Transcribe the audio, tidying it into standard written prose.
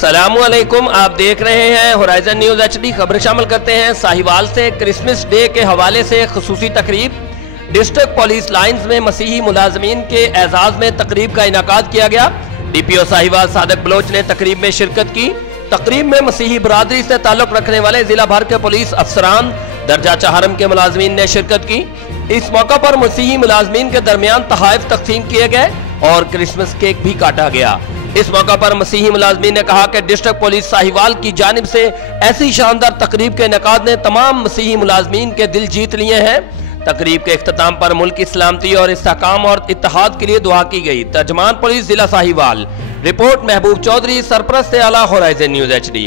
अस्सलामुअलैकुम, आप देख रहे हैं होराइजन न्यूज एचडी। खबर शामिल करते हैं साहिवाल से। क्रिसमस डे के हवाले से खुसूसी तकरीब। डिस्ट्रिक्ट पुलिस लाइंस में मसीही मुलाजमीन के एजाज में तकरीब का इनाकाद किया गया। DPO साहिवाल सादक बलोच ने तकरीब में शिरकत की। तकरीब में मसीही बरादरी से ताल्लुक रखने वाले जिला भर के पुलिस अफसरान, दर्जा चहारम के मुलाजमीन ने शिरकत की। इस मौका पर मसीही मुलाजमीन के दरमियान तोहफे तकसीम किए गए और क्रिसमस केक भी काटा गया। इस मौका पर मसीही मुलाजमीन ने कहा कि डिस्ट्रिक्ट पुलिस साहिवाल की जानिब से ऐसी शानदार तकरीब के इनेकाद ने तमाम मसीही मुलाजमीन के दिल जीत लिए हैं। तकरीब के इख्तिताम पर मुल्क की सलामती और इस्तेहकाम और इत्तेहाद के लिए दुआ की गई। तर्जमान पुलिस जिला साहिवाल। रिपोर्ट महबूब चौधरी, सरपरस्त आला, होराइजन न्यूज HD।